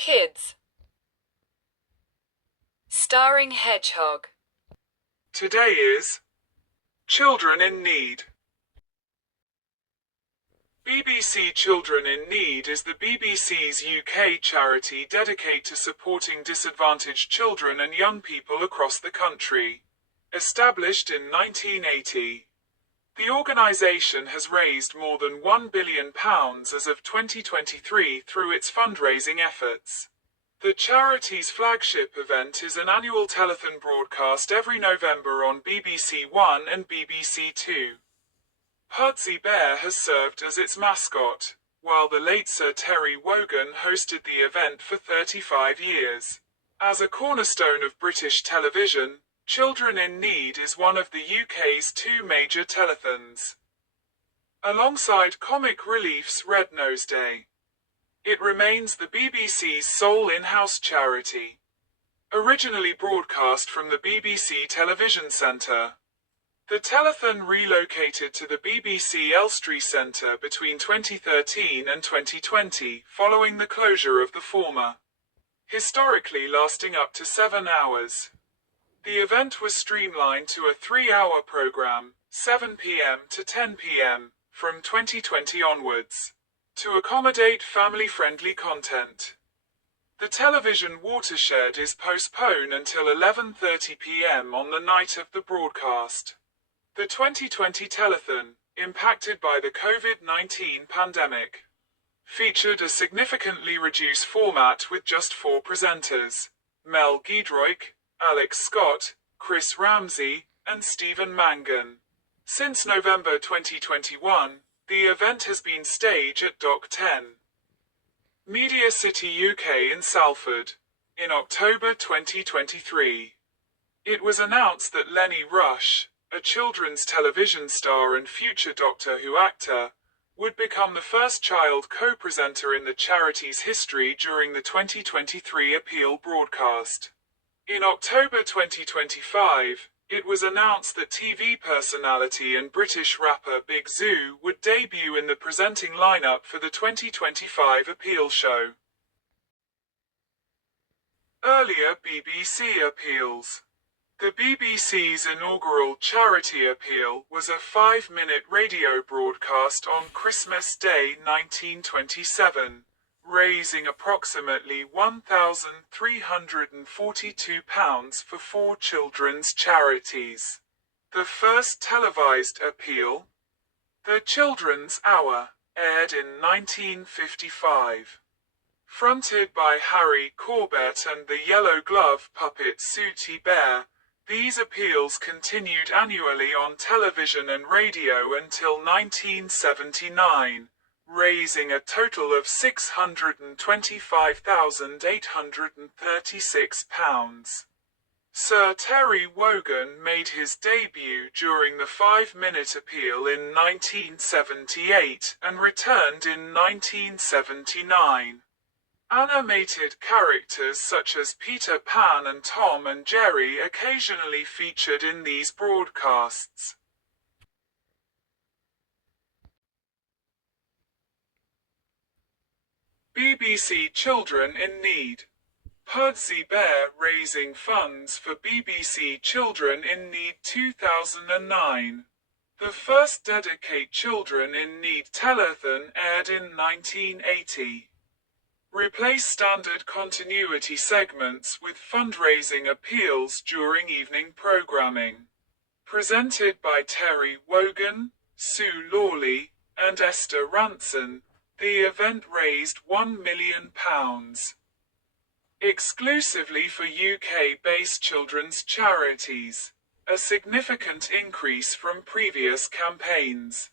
Kids. Starring Hedgehog. Today is Children in Need. BBC Children in Need is the BBC's UK charity dedicated to supporting disadvantaged children and young people across the country. Established in 1980, the organisation has raised more than £1 billion as of 2023 through its fundraising efforts. The charity's flagship event is an annual telethon broadcast every November on BBC One and BBC Two. Pudsey Bear has served as its mascot, while the late Sir Terry Wogan hosted the event for 35 years. As a cornerstone of British television, Children in Need is one of the UK's two major telethons, alongside Comic Relief's Red Nose Day. It remains the BBC's sole in-house charity. Originally broadcast from the BBC Television Centre, the telethon relocated to the BBC Elstree Centre between 2013 and 2020 following the closure of the former, historically lasting up to 7 hours. The event was streamlined to a 3-hour programme, 7 p.m. to 10 p.m., from 2020 onwards, to accommodate family-friendly content. The television watershed is postponed until 11:30 p.m. on the night of the broadcast. The 2020 telethon, impacted by the COVID-19 pandemic, featured a significantly reduced format with just 4 presenters: Mel Giedroyc, Alex Scott, Chris Ramsey, and Stephen Mangan. Since November 2021, the event has been staged at Dock 10, Media City UK in Salford. In October 2023, it was announced that Lenny Rush, a children's television star and future Doctor Who actor, would become the first child co-presenter in the charity's history during the 2023 appeal broadcast. In October 2025, it was announced that TV personality and British rapper Big Zoo would debut in the presenting lineup for the 2025 appeal show. Earlier BBC appeals. The BBC's inaugural charity appeal was a 5-minute radio broadcast on Christmas Day 1927, raising approximately £1,342 for 4 children's charities. The first televised appeal, The Children's Hour, aired in 1955. Fronted by Harry Corbett and the Yellow Glove puppet Sooty Bear, these appeals continued annually on television and radio until 1979, raising a total of £625,836. Sir Terry Wogan made his debut during the 5-minute appeal in 1978 and returned in 1979. Animated characters such as Peter Pan and Tom and Jerry occasionally featured in these broadcasts. BBC Children in Need. Pudsey Bear raising funds for BBC Children in Need 2009. The first dedicated Children in Need telethon aired in 1980. Replace standard continuity segments with fundraising appeals during evening programming. Presented by Terry Wogan, Sue Lawley, and Esther Ranson, the event raised £1 million. Exclusively for UK-based children's charities, a significant increase from previous campaigns.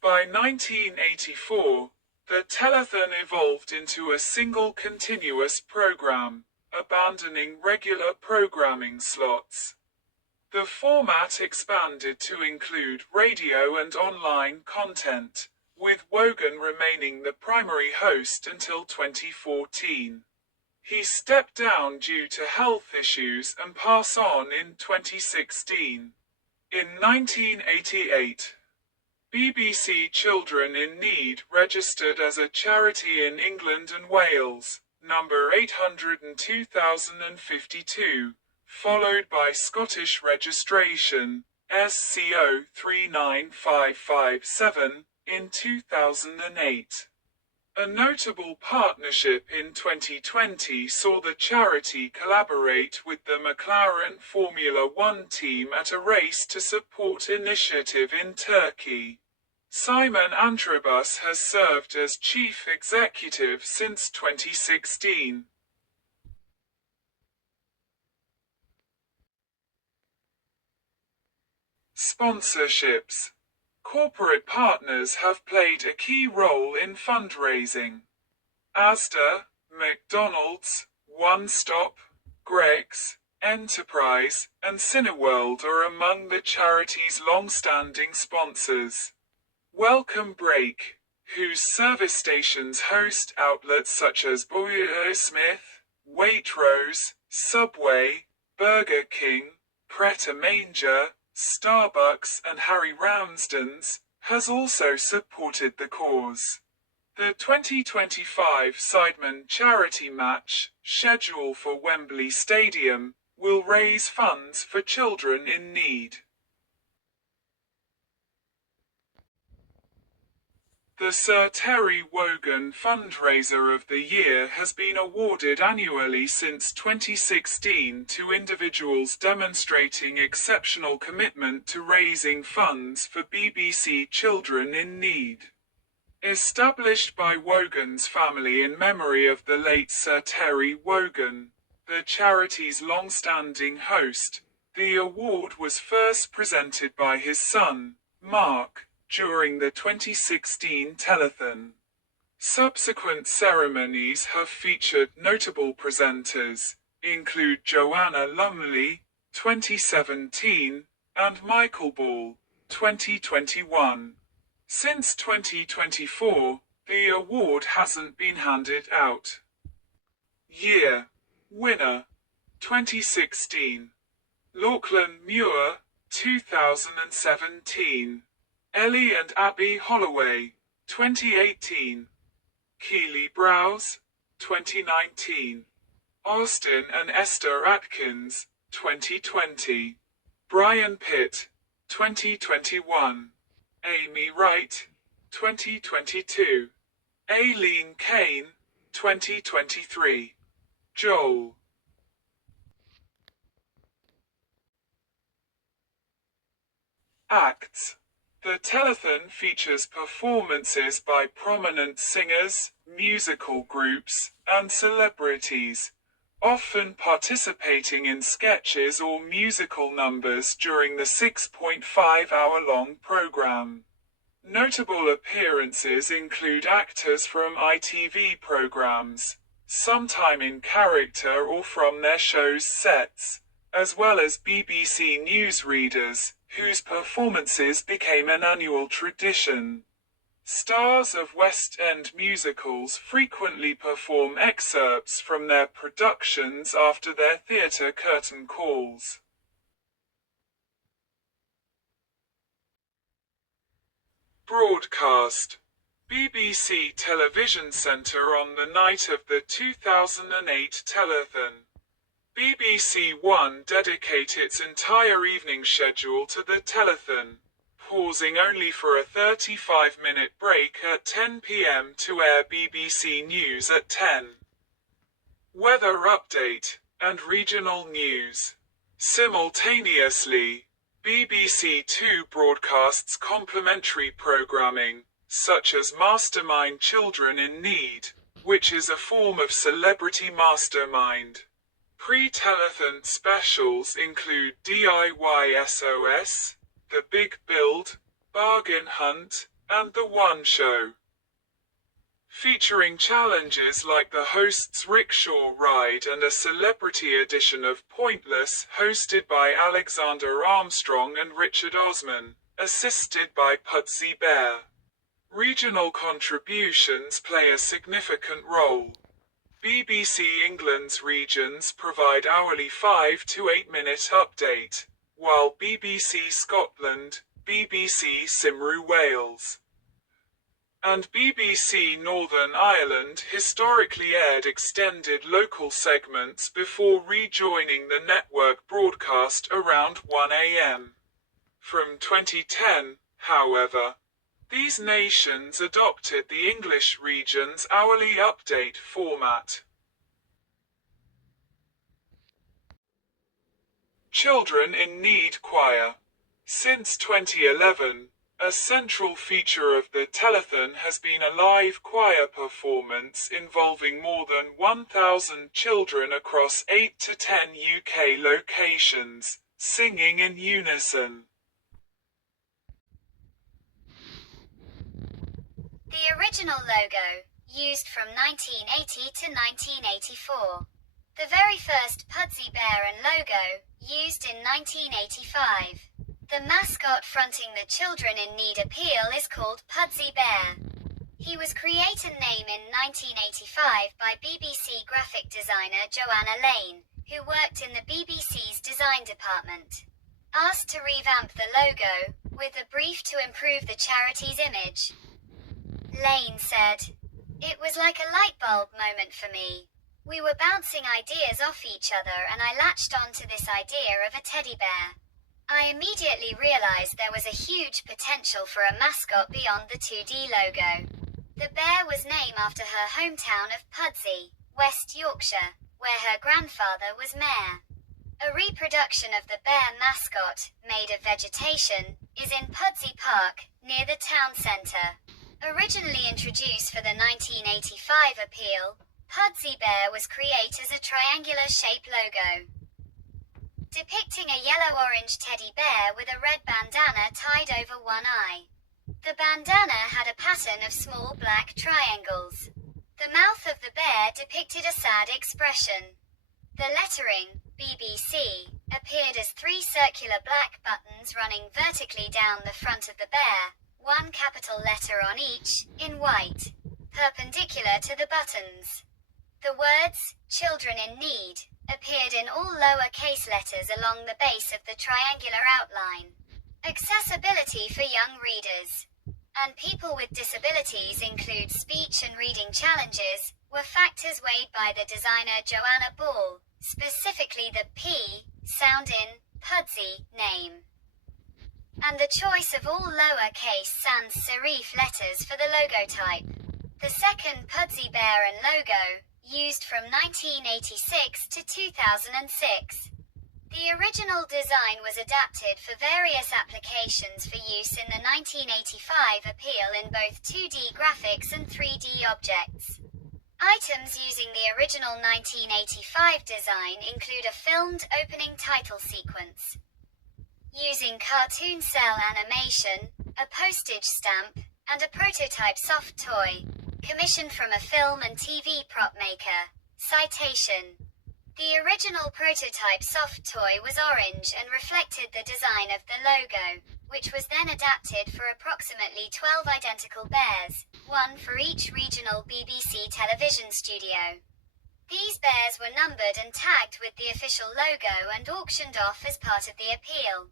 By 1984, the telethon evolved into a single continuous program, abandoning regular programming slots. The format expanded to include radio and online content, with Wogan remaining the primary host until 2014. He stepped down due to health issues and passed on in 2016. In 1988, BBC Children in Need registered as a charity in England and Wales, number 802,052, followed by Scottish registration, SCO 39557, in 2008. A notable partnership in 2020 saw the charity collaborate with the McLaren Formula One team at a race to support initiative in Turkey. Simon Antrobus has served as chief executive since 2016. Sponsorships. Corporate partners have played a key role in fundraising. Asda, McDonald's, One Stop, Greggs, Enterprise, and Cineworld are among the charity's long-standing sponsors. Welcome Break, whose service stations host outlets such as Burger Smith, Waitrose, Subway, Burger King, Pret a Manger, Starbucks and Harry Ramsden's, has also supported the cause. The 2025 Sidemen charity match, scheduled for Wembley Stadium, will raise funds for children in need. The Sir Terry Wogan Fundraiser of the Year has been awarded annually since 2016 to individuals demonstrating exceptional commitment to raising funds for BBC children in need. Established by Wogan's family in memory of the late Sir Terry Wogan, the charity's long-standing host, the award was first presented by his son, Mark, during the 2016 telethon. Subsequent ceremonies have featured notable presenters, include Joanna Lumley, 2017, and Michael Ball, 2021. Since 2024, the award hasn't been handed out. Year. Winner. 2016. Lachlan Muir, 2017. Ellie and Abby Holloway, 2018. Keely Browse, 2019. Austin and Esther Atkins, 2020. Brian Pitt, 2021. Amy Wright, 2022. Aileen Kane, 2023. Joel. Acts. The telethon features performances by prominent singers, musical groups, and celebrities, often participating in sketches or musical numbers during the 6.5-hour-long program. Notable appearances include actors from ITV programs, sometime in character or from their show's sets, as well as BBC newsreaders, whose performances became an annual tradition. Stars of West End musicals frequently perform excerpts from their productions after their theatre curtain calls. Broadcast. BBC Television Centre on the night of the 2008 telethon. BBC One dedicate its entire evening schedule to the telethon, pausing only for a 35-minute break at 10 p.m. to air BBC News at 10. Weather update, and regional news. Simultaneously, BBC Two broadcasts complementary programming, such as Mastermind Children in Need, which is a form of celebrity mastermind. Pre-telethon specials include DIY SOS, The Big Build, Bargain Hunt, and The One Show. Featuring challenges like the host's rickshaw ride and a celebrity edition of Pointless hosted by Alexander Armstrong and Richard Osman, assisted by Pudsey Bear. Regional contributions play a significant role. BBC England's regions provide hourly 5 to 8 minute update, while BBC Scotland, BBC Cymru Wales, and BBC Northern Ireland historically aired extended local segments before rejoining the network broadcast around 1 a.m. From 2010, however, these nations adopted the English region's hourly update format. Children in Need Choir. Since 2011, a central feature of the telethon has been a live choir performance involving more than 1,000 children across 8 to 10 UK locations, singing in unison. The original logo, used from 1980 to 1984. The very first Pudsey Bear and logo, used in 1985. The mascot fronting the Children in Need appeal is called Pudsey Bear. He was created name in 1985 by BBC graphic designer Joanna Lane, who worked in the BBC's design department. Asked to revamp the logo, with a brief to improve the charity's image. Lane said, "It was like a light bulb moment for me. We were bouncing ideas off each other and I latched on to this idea of a teddy bear. I immediately realized there was a huge potential for a mascot beyond the 2D logo. The bear was named after her hometown of Pudsey, West Yorkshire, where her grandfather was mayor. A reproduction of the bear mascot, made of vegetation, is in Pudsey Park, near the town centre. Originally introduced for the 1985 appeal, Pudsey Bear was created as a triangular-shaped logo, depicting a yellow-orange teddy bear with a red bandana tied over one eye. The bandana had a pattern of small black triangles. The mouth of the bear depicted a sad expression. The lettering, BBC, appeared as 3 circular black buttons running vertically down the front of the bear, 1 capital letter on each, in white, perpendicular to the buttons. The words, Children in Need, appeared in all lower-case letters along the base of the triangular outline. Accessibility for young readers and people with disabilities include speech and reading challenges, were factors weighed by the designer Joanna Ball, specifically the P sound in Pudsey name, and the choice of all lower-case sans serif letters for the logo type. The second Pudsey Bear and logo, used from 1986 to 2006. The original design was adapted for various applications for use in the 1985 appeal in both 2D graphics and 3D objects. Items using the original 1985 design include a filmed opening title sequence, using cartoon cell animation, a postage stamp, and a prototype soft toy, commissioned from a film and TV prop maker. Citation. The original prototype soft toy was orange and reflected the design of the logo, which was then adapted for approximately 12 identical bears, one for each regional BBC television studio. These bears were numbered and tagged with the official logo and auctioned off as part of the appeal.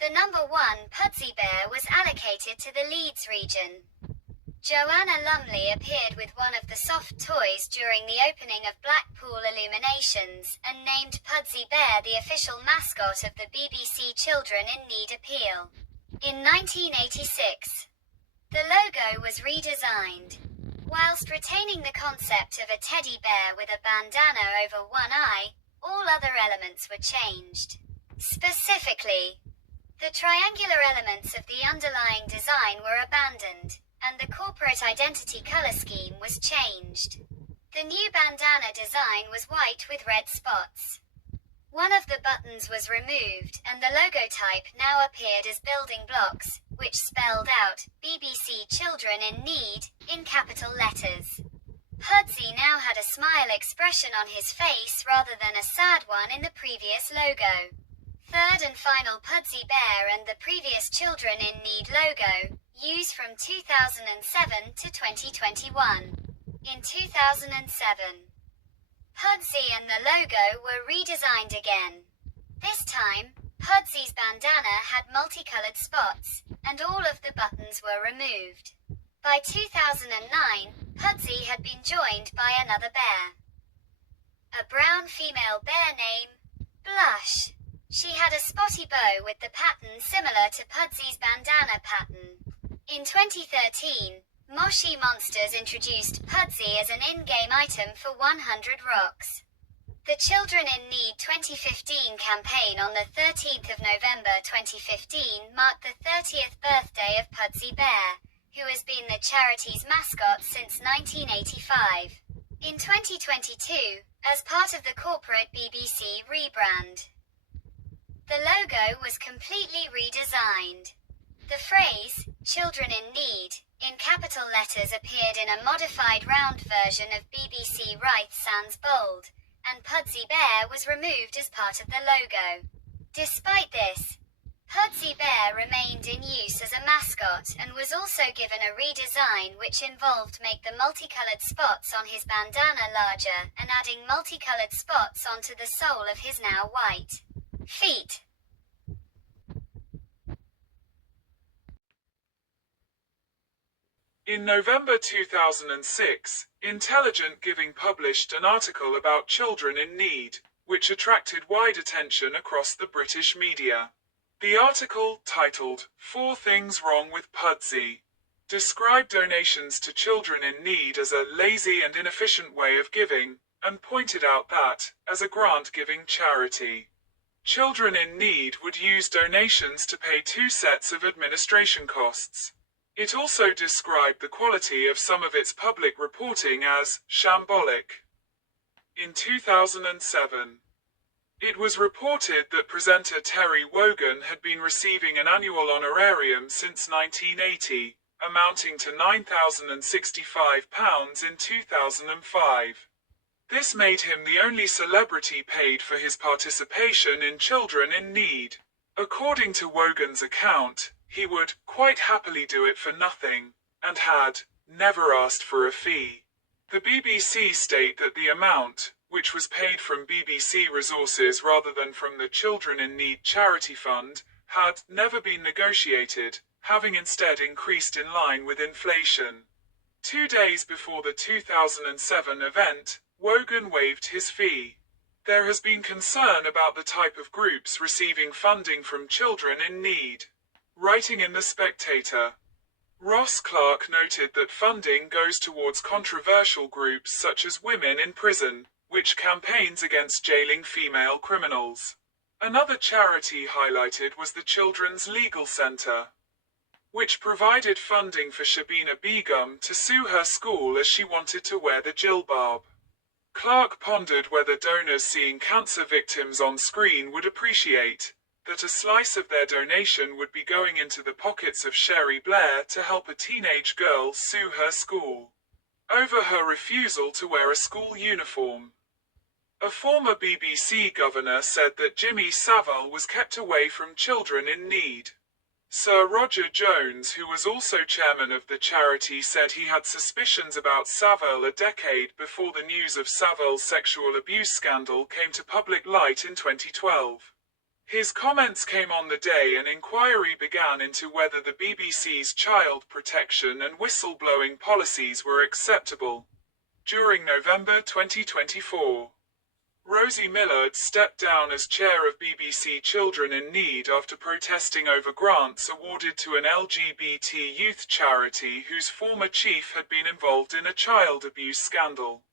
The number 1 Pudsey Bear was allocated to the Leeds region. Joanna Lumley appeared with one of the soft toys during the opening of Blackpool Illuminations and named Pudsey Bear the official mascot of the BBC Children in Need appeal. In 1986, the logo was redesigned. Whilst retaining the concept of a teddy bear with a bandana over one eye, all other elements were changed. Specifically, the triangular elements of the underlying design were abandoned, and the corporate identity color scheme was changed. The new bandana design was white with red spots. One of the buttons was removed, and the logo type now appeared as building blocks, which spelled out, BBC Children in Need, in capital letters. Pudsey now had a smile expression on his face rather than a sad one in the previous logo. Third and final Pudsey Bear and the previous Children in Need logo, used from 2007 to 2021. In 2007, Pudsey and the logo were redesigned again. This time, Pudsey's bandana had multicolored spots, and all of the buttons were removed. By 2009, Pudsey had been joined by another bear. A brown female bear named Blush. She had a spotty bow with the pattern similar to Pudsey's bandana pattern. In 2013, Moshi Monsters introduced Pudsey as an in-game item for 100 Rocks. The Children in Need 2015 campaign on the 13th of November 2015 marked the 30th birthday of Pudsey Bear, who has been the charity's mascot since 1985. In 2022, as part of the corporate BBC rebrand, the logo was completely redesigned. The phrase, Children in Need, in capital letters appeared in a modified round version of BBC Right Sans Bold, and Pudsey Bear was removed as part of the logo. Despite this, Pudsey Bear remained in use as a mascot and was also given a redesign which involved make the multicolored spots on his bandana larger and adding multicolored spots onto the sole of his now white feet. In November 2006, Intelligent Giving published an article about children in need, which attracted wide attention across the British media. The article, titled, 4 Things Wrong with Pudsey, described donations to children in need as a lazy and inefficient way of giving, and pointed out that, as a grant-giving charity, Children in Need would use donations to pay 2 sets of administration costs. It also described the quality of some of its public reporting as shambolic. In 2007, it was reported that presenter Terry Wogan had been receiving an annual honorarium since 1980, amounting to £9,065 in 2005. This made him the only celebrity paid for his participation in Children in Need. According to Wogan's account, he would quite happily do it for nothing, and had never asked for a fee. The BBC state that the amount, which was paid from BBC resources rather than from the Children in Need charity fund, had never been negotiated, having instead increased in line with inflation. 2 days before the 2007 event, Wogan waived his fee. There has been concern about the type of groups receiving funding from Children in Need. Writing in The Spectator, Ross Clark noted that funding goes towards controversial groups such as Women in Prison, which campaigns against jailing female criminals. Another charity highlighted was the Children's Legal Centre, which provided funding for Shabina Begum to sue her school as she wanted to wear the jilbab. Clark pondered whether donors seeing cancer victims on screen would appreciate that a slice of their donation would be going into the pockets of Sherry Blair to help a teenage girl sue her school over her refusal to wear a school uniform. A former BBC governor said that Jimmy Savile was kept away from Children in Need. Sir Roger Jones, who was also chairman of the charity, said he had suspicions about Savile a decade before the news of Savile's sexual abuse scandal came to public light in 2012. His comments came on the day an inquiry began into whether the BBC's child protection and whistleblowing policies were acceptable. During November 2024, Rosie Millard stepped down as chair of BBC Children in Need after protesting over grants awarded to an LGBT youth charity whose former chief had been involved in a child abuse scandal.